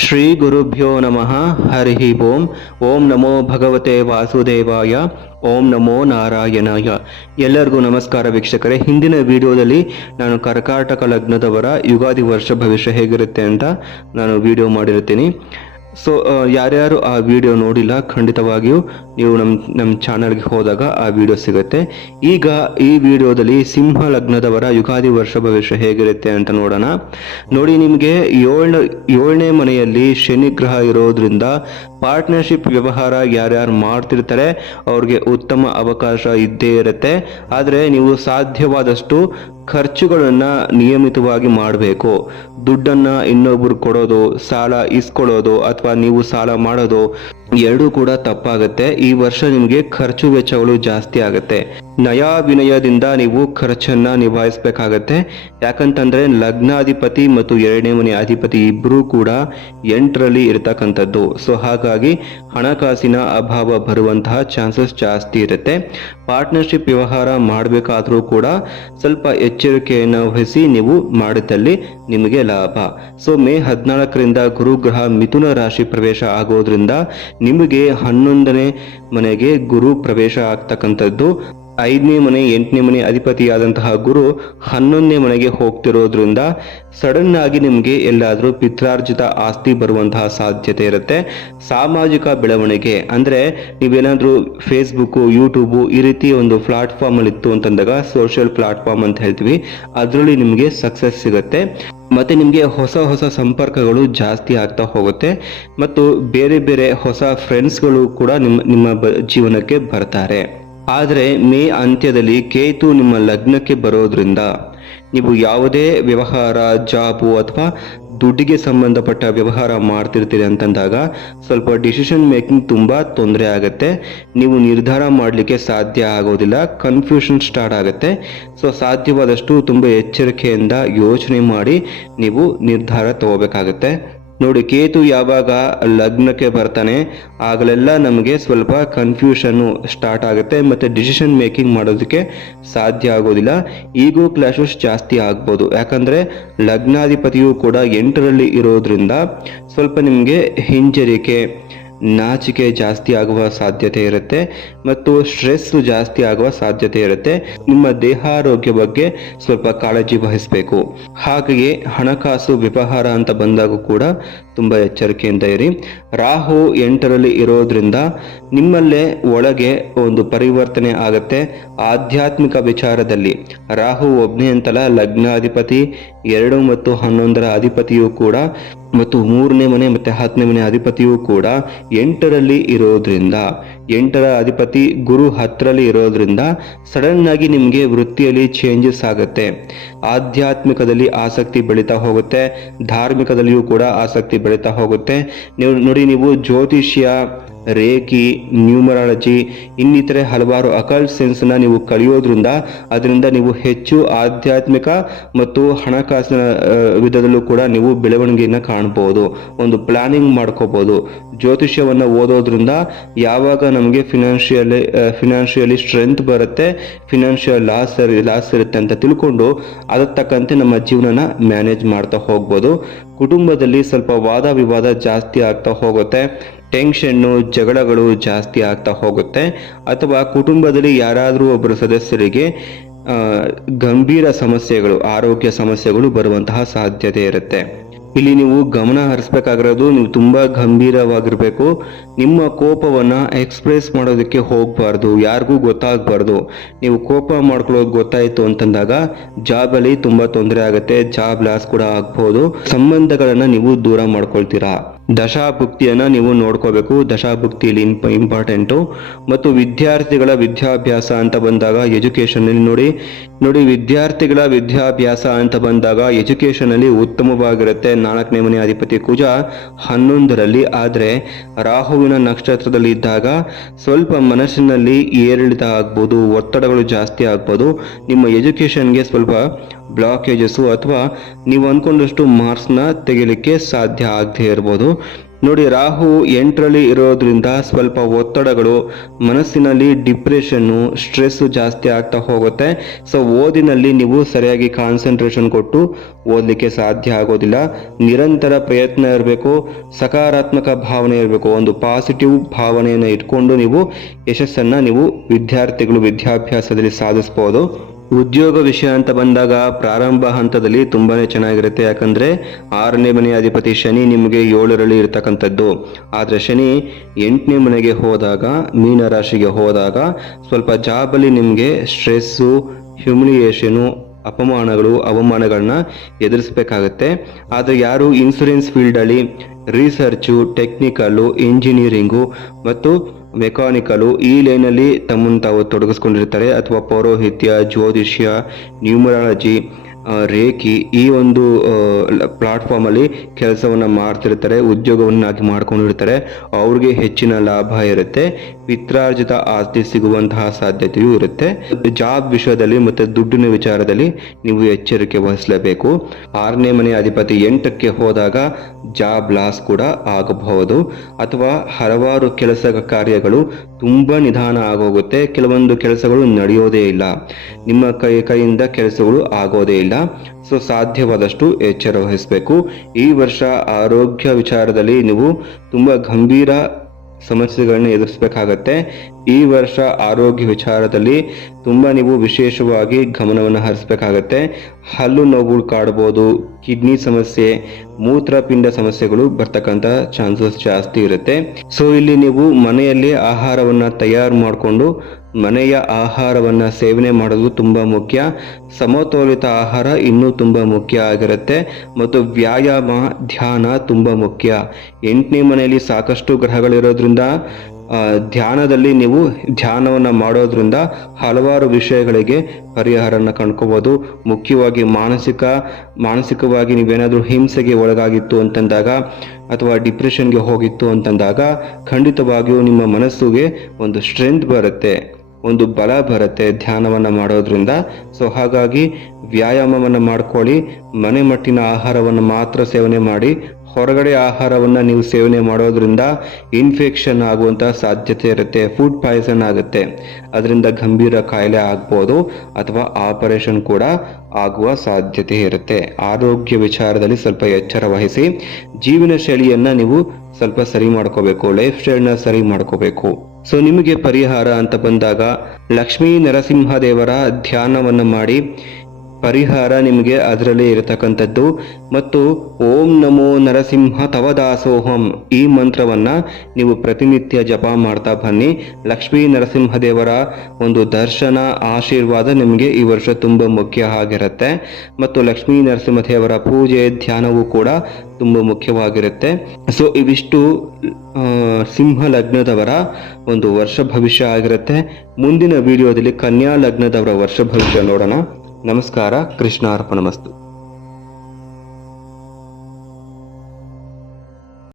ಶ್ರೀ ಗುರುಭ್ಯೋ ನಮಃ. ಹರಿ ಓಂ. ಓಂ ನಮೋ ಭಗವತೆ ವಾಸುದೇವಾಯ. ಓಂ ನಮೋ ನಾರಾಯಣಾಯ. ಎಲ್ಲರಿಗೂ ನಮಸ್ಕಾರ ವೀಕ್ಷಕರೇ. ಹಿಂದಿನ ವಿಡಿಯೋದಲ್ಲಿ ನಾನು ಕರ್ಕಾಟಕ ಲಗ್ನದವರ ಯುಗಾದಿ ವರ್ಷ ಭವಿಷ್ಯ ಹೇಗಿರುತ್ತೆ ಅಂತ ನಾನು ವಿಡಿಯೋ ಮಾಡಿರ್ತೀನಿ. ಸೊ ಯಾರ್ಯಾರು ಆ ವಿಡಿಯೋ ನೋಡಿಲ್ಲ, ಖಂಡಿತವಾಗಿಯೂ ನೀವು ನಮ್ಮ ಚಾನಲ್ಗೆ ಹೋದಾಗ ಆ ವಿಡಿಯೋ ಸಿಗುತ್ತೆ. ಈಗ ಈ ವಿಡಿಯೋದಲ್ಲಿ ಸಿಂಹ ಲಗ್ನದವರ ಯುಗಾದಿ ವರ್ಷ ಭವಿಷ್ಯ ಹೇಗಿರುತ್ತೆ ಅಂತ ನೋಡೋಣ. ನೋಡಿ, ನಿಮಗೆ ಏಳನೇ ಮನೆಯಲ್ಲಿ ಶನಿ ಗ್ರಹ ಇರೋದ್ರಿಂದ ಪಾರ್ಟ್ನರ್ಶಿಪ್ ವ್ಯವಹಾರ ಯಾರ್ಯಾರು ಮಾಡ್ತಿರ್ತಾರೆ ಅವ್ರಿಗೆ ಉತ್ತಮ ಅವಕಾಶ ಇದ್ದೇ ಇರುತ್ತೆ. ಆದರೆ ನೀವು ಸಾಧ್ಯವಾದಷ್ಟು ಖರ್ಚುಗಳನ್ನು ನಿಯಮಿತವಾಗಿ ಮಾಡಬೇಕು. ದುಡ್ಡನ್ನು ಇನ್ನೊಬ್ರು ಕೊಡೋದು, ಸಾಲ ಇಸ್ಕೊಳ್ಳೋದು ಅಥವಾ ನೀವು ಸಾಲ ಮಾಡೋದು ಎರಡೂ ಕೂಡ ತಪ್ಪಾಗುತ್ತೆ. ಈ ವರ್ಷ ನಿಮಗೆ ಖರ್ಚು ವೆಚ್ಚಗಳು ಜಾಸ್ತಿ ಆಗುತ್ತೆ. ನಯಾ ವಿನಯದಿಂದ ನೀವು ಖರ್ಚನ್ನ ನಿಭಾಯಿಸಬೇಕಾಗತ್ತೆ. ಯಾಕಂತಂದ್ರೆ ಲಗ್ನಾಧಿಪತಿ ಮತ್ತು ಎರಡನೇ ಮನೆ ಅಧಿಪತಿ ಇಬ್ಬರೂ ಕೂಡ 8ರಲ್ಲಿ ಇರತಕ್ಕಂಥದ್ದು. ಸೊ ಹಾಗಾಗಿ ಹಣಕಾಸಿನ ಅಭಾವ ಬರುವಂತಹ ಚಾನ್ಸಸ್ ಜಾಸ್ತಿ ಇರುತ್ತೆ. ಪಾರ್ಟ್ನರ್ಶಿಪ್ ವ್ಯವಹಾರ ಮಾಡಬೇಕಾದ್ರೂ ಕೂಡ ಸ್ವಲ್ಪ ಎಚ್ಚರಿಕೆಯನ್ನು ವಹಿಸಿ ನೀವು ಮಾಡಿದಲ್ಲಿ ನಿಮಗೆ ಲಾಭ. ಸೊ ಮೇ 14ರಿಂದ ಗುರುಗ್ರಹ ಮಿಥುನ ರಾಶಿ ಪ್ರವೇಶ ಆಗೋದ್ರಿಂದ ನಿಮಗೆ 11ನೇ ಮನೆಗೆ ಗುರು ಪ್ರವೇಶ ಆಗ್ತಕ್ಕಂಥದ್ದು. 5ನೇ ಮನೆ 8ನೇ ಮನೆ ಅಧಿಪತಿಯಾದಂತಹ ಗುರು 11ನೇ ಮನೆಗೆ ಹೋಗ್ತಿರೋದ್ರಿಂದ ಸಡನ್ ಆಗಿ ನಿಮಗೆ ಎಲ್ಲಾದರೂ ಪಿತ್ರಾರ್ಜಿತ ಆಸ್ತಿ ಬರುವಂತಹ ಸಾಧ್ಯತೆ ಇರುತ್ತೆ. ಸಾಮಾಜಿಕ ಬೆಳವಣಿಗೆ ಅಂದರೆ ನೀವೇನಾದರೂ ಫೇಸ್ಬುಕ್ಕು, ಯೂಟ್ಯೂಬು ಈ ರೀತಿ ಒಂದು ಪ್ಲಾಟ್ಫಾರ್ಮಲ್ಲಿ ಇತ್ತು ಅಂತಂದಾಗ, ಸೋಷಿಯಲ್ ಪ್ಲಾಟ್ಫಾರ್ಮ್ ಅಂತ ಹೇಳ್ತೀವಿ, ಅದರಲ್ಲಿ ನಿಮಗೆ ಸಕ್ಸಸ್ ಸಿಗುತ್ತೆ. ಮತ್ತು ನಿಮಗೆ ಹೊಸ ಹೊಸ ಸಂಪರ್ಕಗಳು ಜಾಸ್ತಿ ಆಗ್ತಾ ಹೋಗುತ್ತೆ ಮತ್ತು ಬೇರೆ ಬೇರೆ ಹೊಸ ಫ್ರೆಂಡ್ಸ್ಗಳು ಕೂಡ ನಿಮ್ಮ ಜೀವನಕ್ಕೆ ಬರ್ತಾರೆ. ಆದರೆ ಮೇ ಅಂತ್ಯದಲ್ಲಿ ಕೇತು ನಿಮ್ಮ ಲಗ್ನಕ್ಕೆ ಬರೋದ್ರಿಂದ ನೀವು ಯಾವುದೇ ವ್ಯವಹಾರ, ಜಾಬು ಅಥವಾ ದುಡ್ಡಿಗೆ ಸಂಬಂಧಪಟ್ಟ ವ್ಯವಹಾರ ಮಾಡ್ತಿರ್ತೀರಿ ಅಂತಂದಾಗ ಸ್ವಲ್ಪ ಡಿಸಿಷನ್ ಮೇಕಿಂಗ್ ತುಂಬ ತೊಂದರೆ ಆಗುತ್ತೆ. ನೀವು ನಿರ್ಧಾರ ಮಾಡಲಿಕ್ಕೆ ಸಾಧ್ಯ ಆಗೋದಿಲ್ಲ, ಕನ್ಫ್ಯೂಷನ್ ಸ್ಟಾರ್ಟ್ ಆಗುತ್ತೆ. ಸೊ ಸಾಧ್ಯವಾದಷ್ಟು ತುಂಬ ಎಚ್ಚರಿಕೆಯಿಂದ ಯೋಚನೆ ಮಾಡಿ ನೀವು ನಿರ್ಧಾರ ತಗೋಬೇಕಾಗತ್ತೆ. ನೋಡಿ, ಕೇತು ಯಾವಾಗ ಲಗ್ನಕ್ಕೆ ಬರ್ತಾನೆ ಆಗಲೆಲ್ಲ ನಮಗೆ ಸ್ವಲ್ಪ ಕನ್ಫ್ಯೂಷನ್ನು ಸ್ಟಾರ್ಟ್ ಆಗುತ್ತೆ ಮತ್ತು ಡಿಸಿಷನ್ ಮೇಕಿಂಗ್ ಮಾಡೋದಕ್ಕೆ ಸಾಧ್ಯ ಆಗೋದಿಲ್ಲ. ಈಗೋ ಕ್ಲಾಶಸ್ ಜಾಸ್ತಿ ಆಗ್ಬೋದು. ಯಾಕಂದರೆ ಲಗ್ನಾಧಿಪತಿಯು ಕೂಡ 8ರಲ್ಲಿ ಇರೋದ್ರಿಂದ ಸ್ವಲ್ಪ ನಿಮಗೆ ಹಿಂಜರಿಕೆ, ನಾಚಿಕೆ ಜಾಸ್ತಿ ಆಗುವ ಸಾಧ್ಯತೆ ಇರುತ್ತೆ ಮತ್ತು ಸ್ಟ್ರೆಸ್ ಜಾಸ್ತಿ ಆಗುವ ಸಾಧ್ಯತೆ ಇರುತ್ತೆ. ನಿಮ್ಮ ದೇಹಾರೋಗ್ಯ ಬಗ್ಗೆ ಸ್ವಲ್ಪ ಕಾಳಜಿ ವಹಿಸಬೇಕು. ಹಾಗೆಯೇ ಹಣಕಾಸು ವ್ಯವಹಾರ ಅಂತ ಬಂದಾಗ ಕೂಡ ತುಂಬ ಎಚ್ಚರಿಕೆಯಿಂದ ಇರಿ. ರಾಹು 8ರಲ್ಲಿ ಇರೋದ್ರಿಂದ ನಿಮ್ಮಲ್ಲೇ ಒಳಗೆ ಒಂದು ಪರಿವರ್ತನೆ ಆಗುತ್ತೆ. ಆಧ್ಯಾತ್ಮಿಕ ವಿಚಾರದಲ್ಲಿ ರಾಹು ಒಬ್ಬನೇ ಅಂತಲ್ಲ, ಲಗ್ನಾಧಿಪತಿ 2 ಮತ್ತು 11ರ ಅಧಿಪತಿಯೂ ಕೂಡ ಮತ್ತು 3ನೇ ಮನೆ ಮತ್ತು 10ನೇ ಮನೆ ಅಧಿಪತಿಯೂ ಕೂಡ 8ರಲ್ಲಿ ಇರೋದ್ರಿಂದ, 8ರ ಅಧಿಪತಿ ಗುರು 10ರಲ್ಲಿ ಇರೋದ್ರಿಂದ ಸಡನ್ ಆಗಿ ನಿಮಗೆ ವೃತ್ತಿಯಲ್ಲಿ ಚೇಂಜಸ್ ಆಗುತ್ತೆ. ಆಧ್ಯಾತ್ಮಿಕದಲ್ಲಿ ಆಸಕ್ತಿ ಬೆಳೀತಾ ಹೋಗುತ್ತೆ, ಧಾರ್ಮಿಕದಲ್ಲಿಯೂ ಕೂಡ ಆಸಕ್ತಿ ಬೆಳೀತಾ ಹೋಗುತ್ತೆ. ನೀವು ಜ್ಯೋತಿಷ್ಯ, ರೇಖಿ, ನ್ಯೂಮರಾಲಜಿ ಇನ್ನಿತರೆ ಹಲವಾರು ಅಕಲ್ಟ್ ಸೆನ್ಸ್ನ ನೀವು ಕಲಿಯೋದ್ರಿಂದ ಅದರಿಂದ ನೀವು ಹೆಚ್ಚು ಆಧ್ಯಾತ್ಮಿಕ ಮತ್ತು ಹಣಕಾಸಿನ ವಿಧದಲ್ಲೂ ಕೂಡ ನೀವು ಬೆಳವಣಿಗೆಯನ್ನು ಕಾಣ್ಬೋದು. ಒಂದು ಮಾಡ್ಕೋಬೋದು. ಜ್ಯೋತಿಷ್ಯವನ್ನು ಓದೋದ್ರಿಂದ ಯಾವಾಗ ನಮಗೆ ಫಿನಾನ್ಷಿಯಲಿ ಸ್ಟ್ರೆಂತ್ ಬರುತ್ತೆ, ಫಿನಾನ್ಷಿಯಲ್ ಲಾಸ್ ಇರುತ್ತೆ ಅಂತ ತಿಳ್ಕೊಂಡು ಅದಕ್ಕೆ ತಕ್ಕಂತೆ ನಮ್ಮ ಜೀವನನ ಮ್ಯಾನೇಜ್ ಮಾಡ್ತಾ ಹೋಗ್ಬೋದು. ಕುಟುಂಬದಲ್ಲಿ ಸ್ವಲ್ಪ ವಾದ ವಿವಾದ ಜಾಸ್ತಿ ಆಗ್ತಾ ಹೋಗುತ್ತೆ. ಟೆನ್ಷನ್ನು, ಜಗಳಗಳು ಜಾಸ್ತಿ ಆಗ್ತಾ ಹೋಗುತ್ತೆ. ಅಥವಾ ಕುಟುಂಬದಲ್ಲಿ ಯಾರಾದರೂ ಒಬ್ಬರು ಸದಸ್ಯರಿಗೆ ಗಂಭೀರ ಸಮಸ್ಯೆಗಳು, ಆರೋಗ್ಯ ಸಮಸ್ಯೆಗಳು ಬರುವಂತಹ ಸಾಧ್ಯತೆ ಇರುತ್ತೆ. ಇಲ್ಲಿ ನೀವು ಗಮನ ಹರಿಸ್ಬೇಕಾಗಿರೋದು, ನೀವು ತುಂಬ ಗಂಭೀರವಾಗಿರಬೇಕು. ನಿಮ್ಮ ಕೋಪವನ್ನು ಎಕ್ಸ್ಪ್ರೆಸ್ ಮಾಡೋದಕ್ಕೆ ಹೋಗಬಾರ್ದು, ಯಾರಿಗೂ ಗೊತ್ತಾಗಬಾರ್ದು. ನೀವು ಕೋಪ ಮಾಡ್ಕೊಳ್ಳೋದು ಗೊತ್ತಾಯಿತು ಅಂತಂದಾಗ ಜಾಬಲ್ಲಿ ತುಂಬ ತೊಂದರೆ ಆಗುತ್ತೆ, ಜಾಬ್ ಲಾಸ್ ಕೂಡ ಆಗ್ಬೋದು. ಸಂಬಂಧಗಳನ್ನು ನೀವು ದೂರ ಮಾಡ್ಕೊಳ್ತೀರಾ. ದಶಾಭುಕ್ತಿಯನ್ನು ನೀವು ನೋಡ್ಕೋಬೇಕು. ದಶಾಭುಕ್ತಿಯಲ್ಲಿ ಇಂಪಾರ್ಟೆಂಟು. ಮತ್ತು ವಿದ್ಯಾರ್ಥಿಗಳ ವಿದ್ಯಾಭ್ಯಾಸ ಅಂತ ಬಂದಾಗ ಎಜುಕೇಷನಲ್ಲಿ ನೋಡಿ ವಿದ್ಯಾರ್ಥಿಗಳ ವಿದ್ಯಾಭ್ಯಾಸ ಅಂತ ಬಂದಾಗ ಎಜುಕೇಷನಲ್ಲಿ ಉತ್ತಮವಾಗಿರುತ್ತೆ. 4ನೇ ಮನೆ ಅಧಿಪತಿ ಕುಜ 11ರಲ್ಲಿ, ಆದರೆ ರಾಹುವಿನ ನಕ್ಷತ್ರದಲ್ಲಿ ಇದ್ದಾಗ ಸ್ವಲ್ಪ ಮನಸ್ಸಿನಲ್ಲಿ ಏರಿಳಿತ ಆಗ್ಬೋದು, ಒತ್ತಡಗಳು ಜಾಸ್ತಿ ಆಗ್ಬೋದು. ನಿಮ್ಮ ಎಜುಕೇಷನ್ಗೆ ಸ್ವಲ್ಪ ಬ್ಲಾಕೇಜಸ್ಸು ಅಥವಾ ನೀವು ಅಂದ್ಕೊಂಡಷ್ಟು ಮಾರ್ಕ್ಸ್ನ ತೆಗಿಲಿಕ್ಕೆ ಸಾಧ್ಯ ಆಗದೆ ಇರ್ಬೋದು. ನೋಡಿ, ರಾಹು 8ರಲ್ಲಿ ಇರೋದ್ರಿಂದ ಸ್ವಲ್ಪ ಒತ್ತಡಗಳು, ಮನಸ್ಸಿನಲ್ಲಿ ಡಿಪ್ರೆಷನ್ನು, ಸ್ಟ್ರೆಸ್ ಜಾಸ್ತಿ ಆಗ್ತಾ ಹೋಗುತ್ತೆ. ಸೊ ಓದಿನಲ್ಲಿ ನೀವು ಸರಿಯಾಗಿ ಕಾನ್ಸಂಟ್ರೇಷನ್ ಕೊಟ್ಟು ಓದಲಿಕ್ಕೆ ಸಾಧ್ಯ ಆಗೋದಿಲ್ಲ. ನಿರಂತರ ಪ್ರಯತ್ನ ಇರಬೇಕು, ಸಕಾರಾತ್ಮಕ ಭಾವನೆ ಇರಬೇಕು. ಒಂದು ಪಾಸಿಟಿವ್ ಭಾವನೆಯನ್ನು ಇಟ್ಕೊಂಡು ನೀವು ಯಶಸ್ಸನ್ನು ನೀವು ವಿದ್ಯಾಭ್ಯಾಸದಲ್ಲಿ ಸಾಧಿಸ್ಬೋದು. ಉದ್ಯೋಗ ವಿಷಯ ಅಂತ ಬಂದಾಗ ಪ್ರಾರಂಭ ಹಂತದಲ್ಲಿ ತುಂಬಾನೇ ಚೆನ್ನಾಗಿರುತ್ತೆ. ಯಾಕಂದ್ರೆ 6ನೇ ಮನೆಯ ಅಧಿಪತಿ ಶನಿ ನಿಮಗೆ 7ರಲ್ಲಿ ಇರ್ತಕ್ಕಂಥದ್ದು. ಆದರೆ ಶನಿ 8ನೇ ಮನೆಗೆ ಹೋದಾಗ, ಮೀನರಾಶಿಗೆ ಹೋದಾಗ ಸ್ವಲ್ಪ ಜಾಬಲ್ಲಿ ನಿಮಗೆ ಸ್ಟ್ರೆಸ್ಸು, ಹ್ಯುಮಿಲಿಯೇಷನು, ಅಪಮಾನಗಳು, ಅವಮಾನಗಳನ್ನ ಎದುರಿಸಬೇಕಾಗತ್ತೆ. ಆದರೆ ಯಾರು ಇನ್ಶೂರೆನ್ಸ್ ಫೀಲ್ಡಲ್ಲಿ ರಿಸರ್ಚು, ಟೆಕ್ನಿಕಲ್ಲು, ಇಂಜಿನಿಯರಿಂಗು ಮತ್ತು ಮೆಕ್ಯಾನಿಕಲು ಈ ಲೈನಲ್ಲಿ ತಮ್ಮನ್ನು ತಾವು ತೊಡಗಿಸ್ಕೊಂಡಿರ್ತಾರೆ, ಅಥವಾ ಪೌರೋಹಿತ್ಯ, ಜ್ಯೋತಿಷ್ಯ, ನ್ಯೂಮರಾಲಜಿ, ರೇಖಿ ಈ ಒಂದು ಪ್ಲಾಟ್ಫಾರ್ಮಲ್ಲಿ ಕೆಲಸವನ್ನು ಮಾಡ್ತಿರ್ತಾರೆ, ಉದ್ಯೋಗವನ್ನಾಗಿ ಮಾಡ್ಕೊಂಡಿರ್ತಾರೆ, ಅವ್ರಿಗೆ ಹೆಚ್ಚಿನ ಲಾಭ ಇರುತ್ತೆ. ಪಿತ್ರಾರ್ಜಿತ ಆಸ್ತಿ ಸಿಗುವಂತಹ ಸಾಧ್ಯತೆಯೂ ಇರುತ್ತೆ. ಜಾಬ್ ವಿಷಯದಲ್ಲಿ ಮತ್ತು ದುಡ್ಡಿನ ವಿಚಾರದಲ್ಲಿ ನೀವು ಎಚ್ಚರಿಕೆ ವಹಿಸಲೇಬೇಕು. 6ನೇ ಮನೆಯ ಅಧಿಪತಿ 8ಕ್ಕೆ ಹೋದಾಗ ಜಾಬ್ ಲಾಸ್ ಕೂಡ ಆಗಬಹುದು, ಅಥವಾ ಹಲವಾರು ಕೆಲಸ ಕಾರ್ಯಗಳು ತುಂಬಾ ನಿಧಾನ ಆಗೋಗುತ್ತೆ. ಕೆಲವೊಂದು ಕೆಲಸಗಳು ನಡೆಯೋದೇ ಇಲ್ಲ, ನಿಮ್ಮ ಕೈಯಿಂದ ಕೆಲಸಗಳು ಆಗೋದೇ ಇಲ್ಲ. ಸೊ ಸಾಧ್ಯವಾದಷ್ಟು ಎಚ್ಚರ ವಹಿಸಬೇಕು. ಈ ವರ್ಷ ಆರೋಗ್ಯ ವಿಚಾರದಲ್ಲಿ ನೀವು ತುಂಬಾ ಗಂಭೀರ ಸಮಸ್ಯೆಗಳನ್ನ ಎದುರಿಸಬೇಕಾಗತ್ತೆ. ಈ ವರ್ಷ ಆರೋಗ್ಯ ವಿಚಾರದಲ್ಲಿ ತುಂಬಾ ನೀವು ವಿಶೇಷವಾಗಿ ಗಮನವನ್ನು ಹರಿಸಬೇಕಾಗತ್ತೆ. ಹಲ್ಲು ನೋವು ಕಾಡಬಹುದು, ಕಿಡ್ನಿ ಸಮಸ್ಯೆ, ಮೂತ್ರಪಿಂಡ ಸಮಸ್ಯೆಗಳು ಬರ್ತಕ್ಕಂಥ ಚಾನ್ಸಸ್ ಜಾಸ್ತಿ ಇರುತ್ತೆ. ಸೊ ಇಲ್ಲಿ ನೀವು ಮನೆಯಲ್ಲಿ ಆಹಾರವನ್ನ ತಯಾರು ಮಾಡಿಕೊಂಡು ಮನೆಯ ಆಹಾರವನ್ನ ಸೇವನೆ ಮಾಡೋದು ತುಂಬಾ ಮುಖ್ಯ. ಸಮತೋಲಿತ ಆಹಾರ ಇನ್ನೂ ತುಂಬಾ ಮುಖ್ಯ ಆಗಿರುತ್ತೆ. ಮತ್ತು ವ್ಯಾಯಾಮ, ಧ್ಯಾನ ತುಂಬಾ ಮುಖ್ಯ. 8ನೇ ಮನೆಯಲ್ಲಿ ಸಾಕಷ್ಟು ಗ್ರಹಗಳಿರೋದ್ರಿಂದ ಧ್ಯಾನದಲ್ಲಿ ನೀವು ಧ್ಯಾನವನ್ನು ಮಾಡೋದ್ರಿಂದ ಹಲವಾರು ವಿಷಯಗಳಿಗೆ ಪರಿಹಾರನ ಕಂಡ್ಕೋಬಹುದು. ಮುಖ್ಯವಾಗಿ ಮಾನಸಿಕವಾಗಿ ನೀವೇನಾದರೂ ಹಿಂಸೆಗೆ ಒಳಗಾಗಿತ್ತು ಅಂತಂದಾಗ, ಅಥವಾ ಡಿಪ್ರೆಷನ್ಗೆ ಹೋಗಿತ್ತು ಅಂತಂದಾಗ, ಖಂಡಿತವಾಗಿಯೂ ನಿಮ್ಮ ಮನಸ್ಸಿಗೆ ಒಂದು ಸ್ಟ್ರೆಂತ್ ಬರುತ್ತೆ, ಒಂದು ಬಲ ಬರುತ್ತೆ ಧ್ಯಾನವನ್ನು ಮಾಡೋದ್ರಿಂದ. ಸೊ ಹಾಗಾಗಿ ವ್ಯಾಯಾಮವನ್ನು ಮಾಡ್ಕೊಳ್ಳಿ. ಮನೆ ಮಟ್ಟಿನ ಆಹಾರವನ್ನು ಮಾತ್ರ ಸೇವನೆ ಮಾಡಿ. ಹೊರಗಡೆ ಆಹಾರವನ್ನು ನೀವು ಸೇವನೆ ಮಾಡೋದ್ರಿಂದ ಇನ್ಫೆಕ್ಷನ್ ಆಗುವಂಥ ಸಾಧ್ಯತೆ ಇರುತ್ತೆ, ಫುಡ್ ಪಾಯ್ಸನ್ ಆಗುತ್ತೆ, ಅದರಿಂದ ಗಂಭೀರ ಕಾಯಿಲೆ ಆಗ್ಬೋದು, ಅಥವಾ ಆಪರೇಷನ್ ಕೂಡ ಆಗುವ ಸಾಧ್ಯತೆ ಇರುತ್ತೆ. ಆರೋಗ್ಯ ವಿಚಾರದಲ್ಲಿ ಸ್ವಲ್ಪ ಎಚ್ಚರ ವಹಿಸಿ. ಜೀವನ ಶೈಲಿಯನ್ನು ನೀವು ಸ್ವಲ್ಪ ಸರಿ ಮಾಡ್ಕೋಬೇಕು, ಲೈಫ್ ಸ್ಟೈಲ್ನ ಸರಿ ಮಾಡ್ಕೋಬೇಕು. ಸೊ ನಿಮಗೆ ಪರಿಹಾರ ಅಂತ ಬಂದಾಗ ಲಕ್ಷ್ಮೀ ನರಸಿಂಹದೇವರ ಧ್ಯಾನವನ್ನು ಮಾಡಿ. ಪರಿಹಾರ ನಿಮಗೆ ಅದರಲ್ಲೇ ಇರತಕ್ಕಂಥದ್ದು. ಮತ್ತು ಓಂ ನಮೋ ನರಸಿಂಹ ತವ ದಾಸೋಹಂ ಈ ಮಂತ್ರವನ್ನು ನೀವು ಪ್ರತಿನಿತ್ಯ ಜಪ ಮಾಡ್ತಾ ಬನ್ನಿ. ಲಕ್ಷ್ಮೀ ನರಸಿಂಹದೇವರ ಒಂದು ದರ್ಶನ, ಆಶೀರ್ವಾದ ನಿಮಗೆ ಈ ವರ್ಷ ತುಂಬ ಮುಖ್ಯ ಆಗಿರುತ್ತೆ. ಮತ್ತು ಲಕ್ಷ್ಮೀ ನರಸಿಂಹದೇವರ ಪೂಜೆ, ಧ್ಯಾನವೂ ಕೂಡ ತುಂಬ ಮುಖ್ಯವಾಗಿರುತ್ತೆ. ಸೊ ಇವಿಷ್ಟು ಸಿಂಹ ಲಗ್ನದವರ ಒಂದು ವರ್ಷ ಭವಿಷ್ಯ ಆಗಿರುತ್ತೆ. ಮುಂದಿನ ವಿಡಿಯೋದಲ್ಲಿ ಕನ್ಯಾ ಲಗ್ನದವರ ವರ್ಷ ಭವಿಷ್ಯ ನೋಡೋಣ. ನಮಸ್ಕಾರ. ಕೃಷ್ಣಾರ್ಪಣಮಸ್ತು.